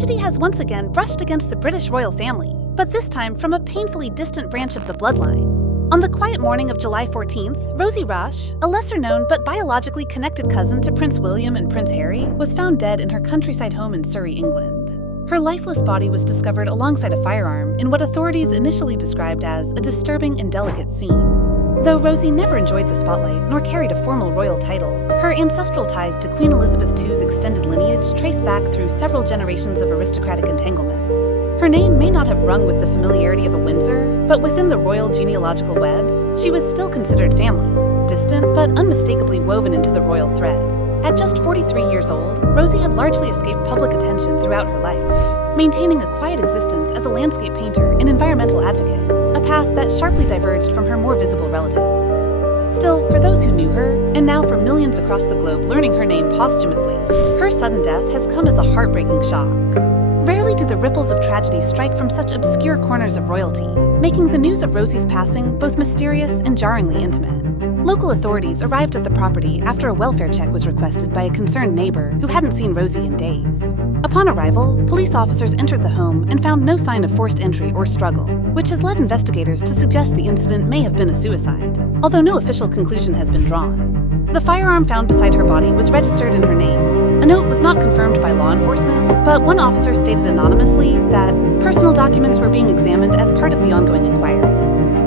tragedy has once again brushed against the British royal family, but this time from a painfully distant branch of the bloodline. On the quiet morning of July 14th, Rosie Roche, a lesser-known but biologically connected cousin to Prince William and Prince Harry, was found dead in her countryside home in Surrey, England. Her lifeless body was discovered alongside a firearm in what authorities initially described as a disturbing and delicate scene. Though Rosie never enjoyed the spotlight nor carried a formal royal title, her ancestral ties to Queen Elizabeth II's extended lineage trace back through several generations of aristocratic entanglements. Her name may not have rung with the familiarity of a Windsor, but within the royal genealogical web, she was still considered family, distant but unmistakably woven into the royal thread. At just 43 years old, Rosie had largely escaped public attention throughout her life, maintaining a quiet existence as a landscape painter and environmental advocate, a path that sharply diverged from her more visible relatives. Still, for those who knew her, and now for millions across the globe learning her name posthumously, her sudden death has come as a heartbreaking shock. Rarely do the ripples of tragedy strike from such obscure corners of royalty, making the news of Rosie's passing both mysterious and jarringly intimate. Local authorities arrived at the property after a welfare check was requested by a concerned neighbor who hadn't seen Rosie in days. Upon arrival, police officers entered the home and found no sign of forced entry or struggle, which has led investigators to suggest the incident may have been a suicide, although no official conclusion has been drawn. The firearm found beside her body was registered in her name. A note was not confirmed by law enforcement, but one officer stated anonymously that personal documents were being examined as part of the ongoing inquiry.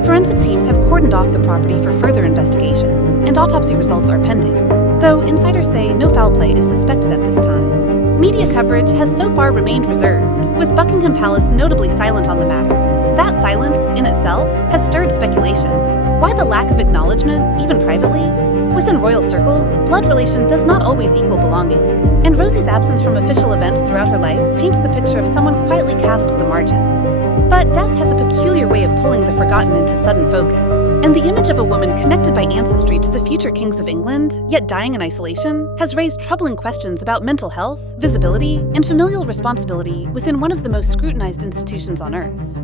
Forensic teams have cordoned off the property for further investigation, and autopsy results are pending, though insiders say no foul play is suspected at this time. Media coverage has so far remained reserved, with Buckingham Palace notably silent on the matter. That silence, in itself, has stirred speculation. Why the lack of acknowledgement, even privately? Within royal circles, blood relation does not always equal belonging, and Rosie's absence from official events throughout her life paints the picture of someone quietly cast to the margins. But death has a peculiar way of pulling the forgotten into sudden focus, and the image of a woman connected by ancestry to the future kings of England, yet dying in isolation, has raised troubling questions about mental health, visibility, and familial responsibility within one of the most scrutinized institutions on Earth.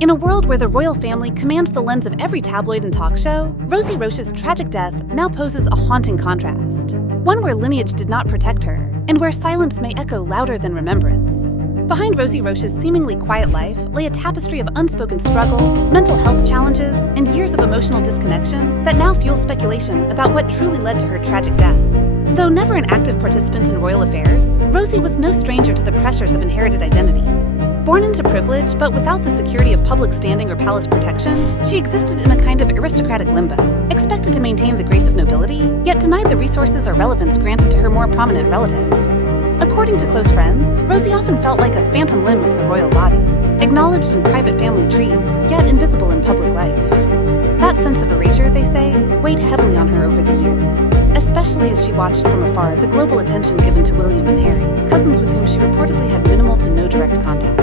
In a world where the royal family commands the lens of every tabloid and talk show, Rosie Roche's tragic death now poses a haunting contrast, one where lineage did not protect her, and where silence may echo louder than remembrance. Behind Rosie Roche's seemingly quiet life lay a tapestry of unspoken struggle, mental health challenges, and years of emotional disconnection that now fuel speculation about what truly led to her tragic death. Though never an active participant in royal affairs, Rosie was no stranger to the pressures of inherited identity. Born into privilege, but without the security of public standing or palace protection, she existed in a kind of aristocratic limbo, expected to maintain the grace of nobility, yet denied the resources or relevance granted to her more prominent relatives. According to close friends, Rosie often felt like a phantom limb of the royal body, acknowledged in private family trees, yet invisible in public life. That sense of erasure, they say, weighed heavily on her over the years, especially as she watched from afar the global attention given to William and Harry, cousins with whom she reportedly had minimal to no direct contact.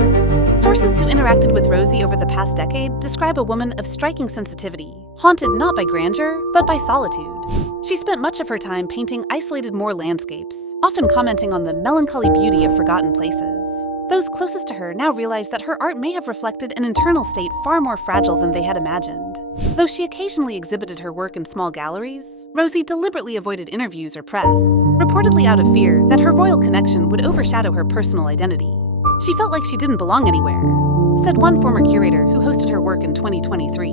Sources who interacted with Rosie over the past decade describe a woman of striking sensitivity, haunted not by grandeur, but by solitude. She spent much of her time painting isolated moor landscapes, often commenting on the melancholy beauty of forgotten places. Those closest to her now realize that her art may have reflected an internal state far more fragile than they had imagined. Though she occasionally exhibited her work in small galleries, Rosie deliberately avoided interviews or press, reportedly out of fear that her royal connection would overshadow her personal identity. She felt like she didn't belong anywhere, said one former curator who hosted her work in 2023.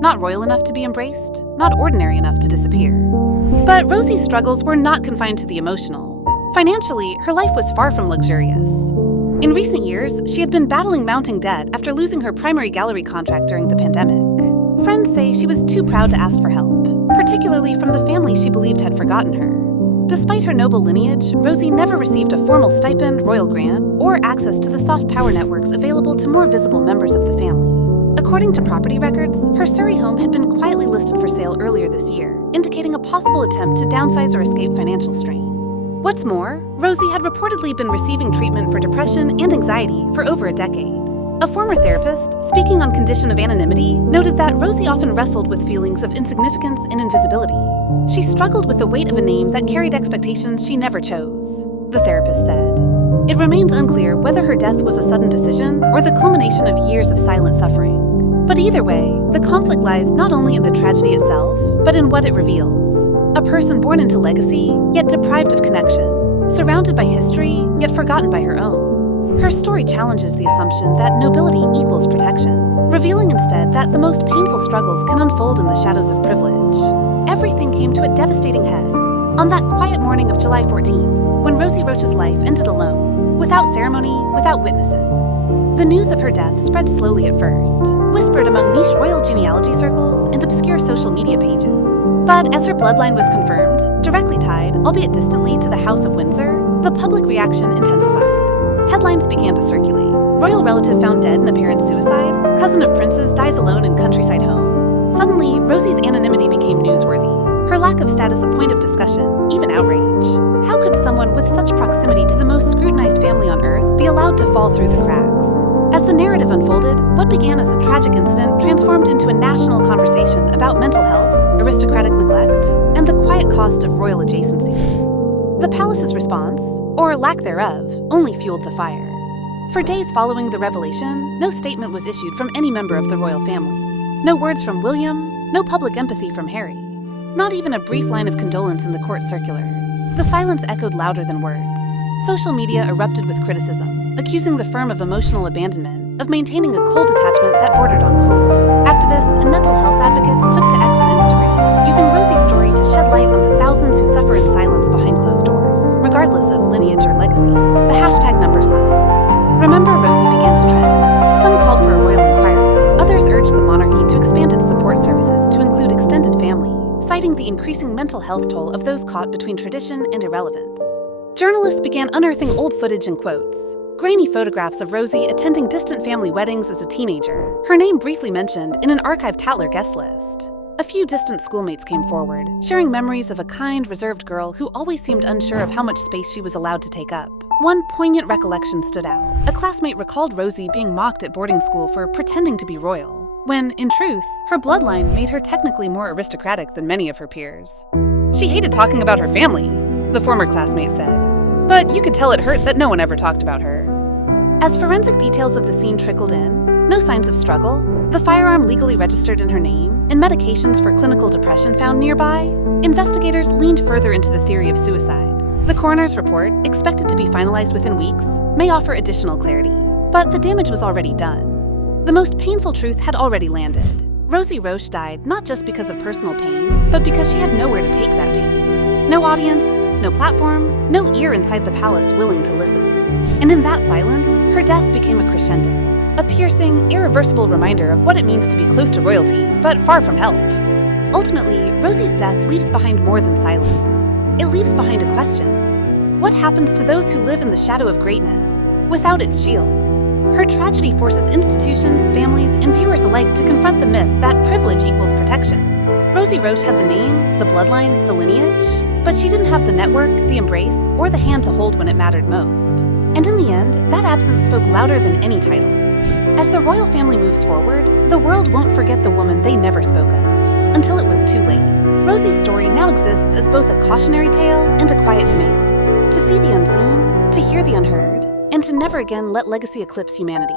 Not royal enough to be embraced, not ordinary enough to disappear. But Rosie's struggles were not confined to the emotional. Financially, her life was far from luxurious. In recent years, she had been battling mounting debt after losing her primary gallery contract during the pandemic. Friends say she was too proud to ask for help, particularly from the family she believed had forgotten her. Despite her noble lineage, Rosie never received a formal stipend, royal grant, or access to the soft power networks available to more visible members of the family. According to property records, her Surrey home had been quietly listed for sale earlier this year, indicating a possible attempt to downsize or escape financial strain. What's more, Rosie had reportedly been receiving treatment for depression and anxiety for over a decade. A former therapist, speaking on condition of anonymity, noted that Rosie often wrestled with feelings of insignificance and invisibility. She struggled with the weight of a name that carried expectations she never chose, the therapist said. It remains unclear whether her death was a sudden decision or the culmination of years of silent suffering. But either way, the conflict lies not only in the tragedy itself, but in what it reveals. A person born into legacy, yet deprived of connection, surrounded by history, yet forgotten by her own. Her story challenges the assumption that nobility equals protection, revealing instead that the most painful struggles can unfold in the shadows of privilege. Everything came to a devastating head on that quiet morning of July 14th, when Rosie Roche's life ended alone, without ceremony, without witnesses. The news of her death spread slowly at first, whispered among niche royal genealogy circles and obscure social media pages. But as her bloodline was confirmed, directly tied, albeit distantly, to the House of Windsor, the public reaction intensified. Headlines began to circulate. Royal relative found dead in apparent suicide. Cousin of princes dies alone in countryside home. Suddenly, Rosie's anonymity became newsworthy. Her lack of status a point of discussion, even outrage. How could someone with such proximity to the most scrutinized family on earth be allowed to fall through the cracks? As the narrative unfolded, what began as a tragic incident transformed into a national conversation about mental health, aristocratic neglect, and the quiet cost of royal adjacency. The palace's response, or lack thereof, only fueled the fire. For days following the revelation, no statement was issued from any member of the royal family. No words from William, no public empathy from Harry. Not even a brief line of condolence in the court circular. The silence echoed louder than words. Social media erupted with criticism, accusing the firm of emotional abandonment, of maintaining a cold detachment that bordered on cruel. Activists and mental health advocates took to X and Instagram, using Rosie's story to shed light on the thousands who suffer in silence behind closed doors, regardless of lineage or legacy. The hashtag number sign. Remember Rosie began to trend. Some called for a royal inquiry. Others urged the monarchy to expand its support services to include extended family, citing the increasing mental health toll of those caught between tradition and irrelevance. Journalists began unearthing old footage and quotes. Grainy photographs of Rosie attending distant family weddings as a teenager, her name briefly mentioned in an archived Tatler guest list. A few distant schoolmates came forward, sharing memories of a kind, reserved girl who always seemed unsure of how much space she was allowed to take up. One poignant recollection stood out. A classmate recalled Rosie being mocked at boarding school for pretending to be royal, when, in truth, her bloodline made her technically more aristocratic than many of her peers. She hated talking about her family, the former classmate said, but you could tell it hurt that no one ever talked about her. As forensic details of the scene trickled in, no signs of struggle, the firearm legally registered in her name, and medications for clinical depression found nearby, investigators leaned further into the theory of suicide. The coroner's report, expected to be finalized within weeks, may offer additional clarity, but the damage was already done. The most painful truth had already landed. Rosie Roche died not just because of personal pain, but because she had nowhere to take that pain. No audience, no platform, no ear inside the palace willing to listen. And in that silence, her death became a crescendo, a piercing, irreversible reminder of what it means to be close to royalty, but far from help. Ultimately, Rosie's death leaves behind more than silence. It leaves behind a question. What happens to those who live in the shadow of greatness, without its shield? Her tragedy forces institutions, families, and viewers alike to confront the myth that privilege equals protection. Rosie Roche had the name, the bloodline, the lineage, but she didn't have the network, the embrace, or the hand to hold when it mattered most. And in the end, that absence spoke louder than any title. As the royal family moves forward, the world won't forget the woman they never spoke of, until it was too late. Rosie's story now exists as both a cautionary tale and a quiet demand. To see the unseen, to hear the unheard, and to never again let legacy eclipse humanity.